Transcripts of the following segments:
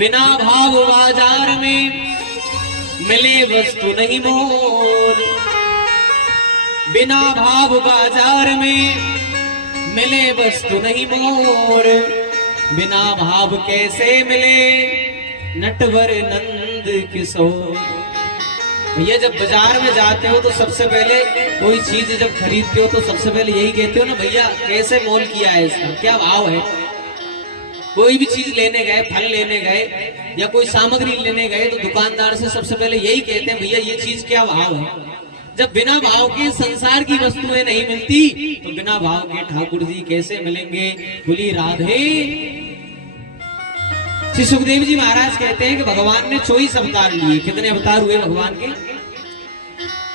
बिना भाव बाजार में मिले वस्तु नहीं मोर। बिना भाव बाजार में मिले वस्तु नहीं मोर। बिना भाव कैसे मिले नटवर नंद किशोर। भैया जब बाजार में जाते हो तो सबसे पहले कोई चीज जब खरीदते हो तो सबसे पहले यही कहते हो ना, भैया कैसे मोल किया है इसका, क्या भाव है। कोई भी चीज लेने गए, फल लेने गए या कोई सामग्री लेने गए तो दुकानदार से सबसे पहले यही कहते हैं, भैया ये चीज क्या भाव है। जब बिना भाव के संसार की वस्तुएं नहीं मिलती तो बिना भाव के ठाकुर जी कैसे मिलेंगे। बोली राधे। श्री सुखदेव जी महाराज कहते हैं कि भगवान ने 24 अवतार लिए। कितने अवतार हुए भगवान के?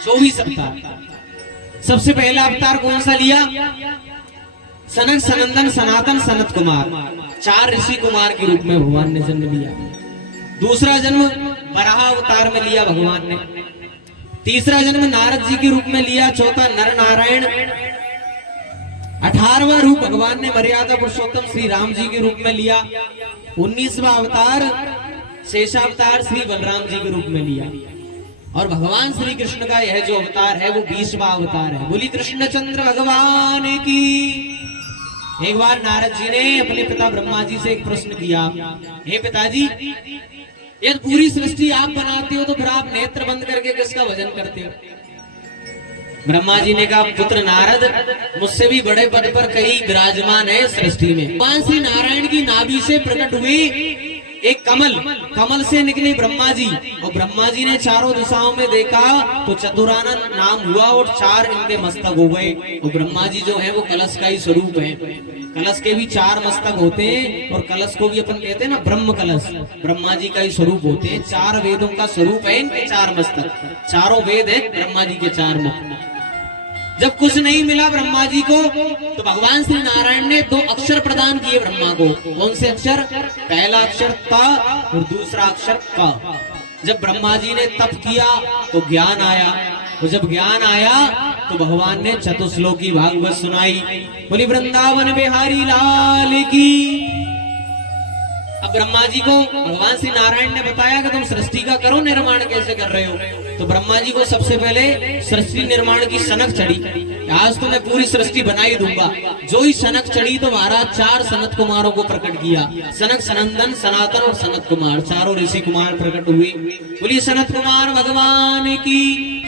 24 अवतार। सबसे पहला अवतार कौन सा लिया? सनक सनंदन सनातन सनत कुमार, 4 ऋषि कुमार के रूप में भगवान ने जन्म लिया। दूसरा जन्म वराह अवतार में लिया भगवान ने। तीसरा जन्म नारद जी के रूप में लिया। चौथा नर नारायण। 18वां रूप भगवान ने मर्यादा पुरुषोत्तम श्री राम जी के रूप में लिया। 19वां अवतार शेषावतार श्री बलराम जी के रूप में लिया। और भगवान श्री कृष्ण का यह जो अवतार है वो 20वां अवतार है। बोली कृष्णचंद्र भगवान की। एक बार नारद जी ने अपने पिता ब्रह्मा जी से एक प्रश्न किया, हे पिताजी, यदि पूरी सृष्टि आप बनाते हो तो फिर आप नेत्र बंद करके किसका भजन करते हो? ब्रह्मा जी ने कहा, पुत्र नारद, मुझसे भी बड़े पद पर कई विराजमान है सृष्टि में। भगवान श्री नारायण की नाभि से प्रकट हुई एक कमल, कमल से निकले ब्रह्मा जी और ब्रह्मा जी ने चारों दिशाओं में देखा तो चतुरानन नाम हुआ और 4 इनके मस्तक हो गए। और ब्रह्मा जी जो है वो कलश का ही स्वरूप है। कलश के भी 4 मस्तक होते हैं और कलश को भी अपन कहते हैं ना ब्रह्म कलश, ब्रह्मा जी का ही स्वरूप होते हैं। 4 वेदों का स्वरूप है इनके 4 मस्तक। चारों वेद है ब्रह्मा जी के 4 मुख। जब कुछ नहीं मिला ब्रह्मा जी को तो भगवान श्री नारायण ने 2 अक्षर प्रदान किए ब्रह्मा को। कौन से अक्षर? पहला अक्षर ता और दूसरा अक्षर का। जब ब्रह्मा जी ने तप किया तो ज्ञान आया, तो जब ज्ञान आया तो भगवान ने चतुश्लोकी भागवत सुनाई। बोली वृंदावन बिहारी लाल की। अब ब्रह्मा जी को भगवान श्री नारायण ने बताया कि तुम सृष्टि का करो निर्माण, कैसे कर रहे हो। तो ब्रह्मा जी को सबसे पहले सृष्टि निर्माण की सनक चढ़ी। आज तो मैं पूरी सृष्टि बना ही दूंगा। जो ही सनक चढ़ी तो महाराज 4 सनत कुमारों को प्रकट किया। सनक सनंदन सनातन और सनत कुमार, चारों ऋषि कुमार प्रकट हुए। बोली सनत कुमार भगवान की।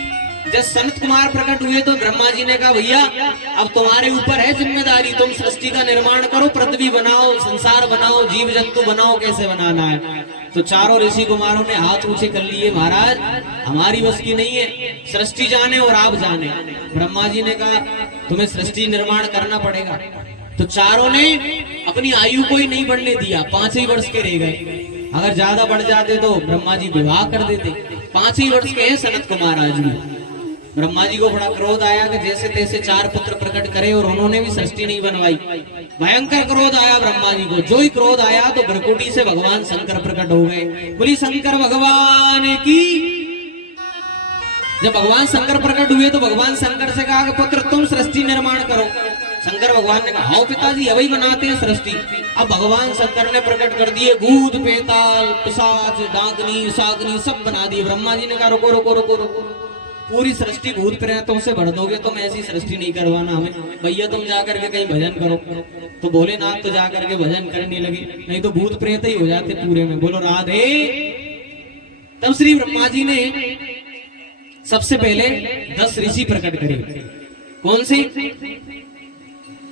जब सनत कुमार प्रकट हुए तो ब्रह्मा जी ने कहा, भैया अब तुम्हारे ऊपर है जिम्मेदारी, तुम सृष्टि का निर्माण करो, पृथ्वी बनाओ, संसार बनाओ, जीव जंतु बनाओ, कैसे बनाना है। तो चारों ऋषि कुमारों ने हाथ ऊंचे कर लिए, महाराज हमारी बस की नहीं है, सृष्टि जाने और आप जाने। ब्रह्मा जी ने कहा तुम्हें सृष्टि निर्माण करना पड़ेगा। तो चारों ने अपनी आयु को ही नहीं बढ़ने दिया, 5 ही वर्ष के रह गए। अगर ज्यादा बढ़ जाते तो ब्रह्मा जी विवाह कर देते। 5 ही वर्ष के हैं सनत कुमार आज भी। ब्रह्मा जी को बड़ा क्रोध आया कि जैसे तैसे 4 पुत्र प्रकट करे और उन्होंने भी सृष्टि नहीं बनवाई। भयंकर क्रोध आया ब्रह्मा जी को। जो ही क्रोध आया तो भ्रकुटी से भगवान शंकर प्रकट हो गए। बोली शंकर भगवान की। जब भगवान शंकर प्रकट हुए तो भगवान शंकर से कहा कि पुत्र तुम सृष्टि निर्माण करो। शंकर भगवान ने कहा, हाँ पिताजी अभी बनाते हैं सृष्टि। अब भगवान शंकर ने प्रकट कर दिए भूत पेताल पिशाच डाकनी सागनी सब बना दिए। ब्रह्मा जी ने कहा रुको रुको रुको रुको, पूरी सृष्टि भूत प्रेतों से भर दोगे, तुम ऐसी सृष्टि नहीं करवाना हमें। भैया तुम जाकर के कहीं भजन करो। तो भोलेनाथ तो जाकर के भजन करने लगे, नहीं तो भूत प्रेत ही हो जाते पूरे में। बोलो राधे। तब श्री ब्रह्मा जी ने सबसे पहले 10 ऋषि प्रकट करे। कौन से?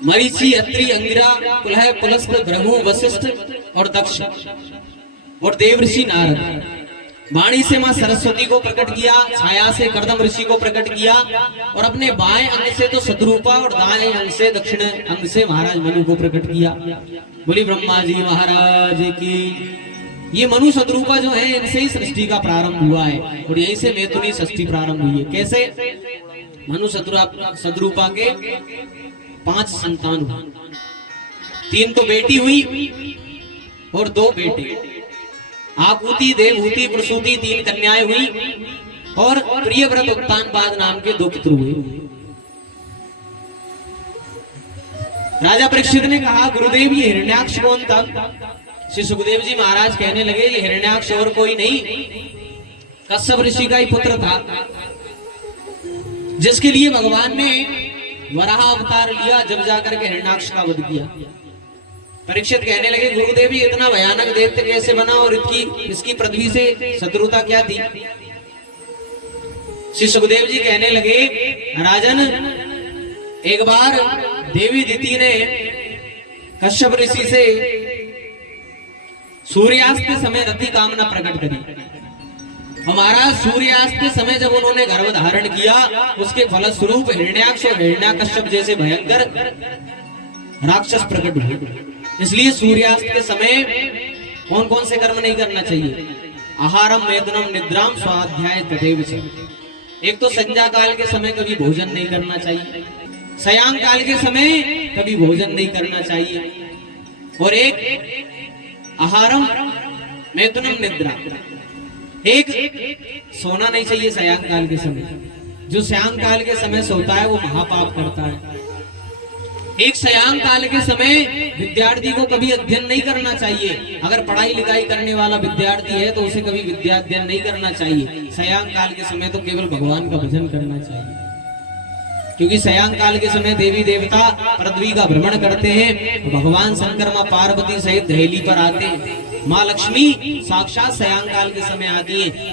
मरीचि, अत्रि, अंगिरा, कुलह, पुलस्त्य, भृगु, वशिष्ठ और दक्ष और देव ऋषि नारद। वाणी से मां सरस्वती को प्रकट किया, छाया से कर्दम ऋषि को प्रकट किया और अपने बाएं अंग से तो सतरूपा और दाएं अंग से दक्षिण अंग से महाराज मनु को प्रकट किया। बोली ब्रह्मा जी महाराज की। ये मनु सतरूपा जो है इनसे ही सृष्टि का प्रारंभ हुआ है और यहीं से मैथुनी सृष्टि प्रारंभ हुई है। कैसे? मनु सतरूपा के 5 संतान हुए, 3 तो बेटी हुई और 2 बेटे। आकुति, देवहूति, प्रसूति 3 कन्याएं हुई और प्रियव्रत उत्तानपाद नाम के 2 पुत्र हुए। राजा परीक्षित ने कहा, गुरुदेव ये हिरण्याक्ष कौन था? श्री सुखदेव जी महाराज कहने लगे ये हिरण्याक्ष और कोई नहीं, कश्यप ऋषि का ही पुत्र था, जिसके लिए भगवान ने वराह अवतार लिया, जब जाकर के हिरण्याक्ष का वध किया। परीक्षित कहने लगे गुरुदेव ये इतना भयानक दैत्य कैसे बना और इसकी पृथ्वी से शत्रुता क्या थी? श्री सुखदेव जी कहने लगे राजन, एक बार देवी दिति ने कश्यप ऋषि से सूर्यास्त के समय रति कामना प्रकट करी। हमारा सूर्यास्त के समय जब उन्होंने गर्भ धारण किया, उसके फलस्वरूप हिरण्याक्ष और हिरण्याकश्यप जैसे भयंकर राक्षस प्रकट हुए। इसलिए सूर्यास्त के समय कौन कौन से कर्म नहीं करना चाहिए? आहारम वेदनम निद्राम स्वाध्याय तथैव च। एक तो संध्या काल के समय कभी भोजन नहीं करना चाहिए, शयान काल के समय कभी भोजन नहीं करना चाहिए, और एक आहारम वेदनम निद्रा, एक सोना नहीं चाहिए शयान काल के समय। जो शयान काल के समय सोता है वो महापाप करता है। एक शयान काल के समय विद्यार्थी को कभी अध्ययन नहीं करना चाहिए। अगर पढ़ाई लिखाई करने वाला विद्यार्थी है तो उसे कभी विद्या अध्ययन नहीं करना चाहिए। शयान काल के समय तो केवल भगवान का भजन करना चाहिए, क्योंकि शयान काल के समय देवी देवता पृथ्वी का भ्रमण करते हैं। भगवान शंकर माँ पार्वती सहित दहली पर आते हैं। माँ लक्ष्मी साक्षात शयान काल के समय आती है।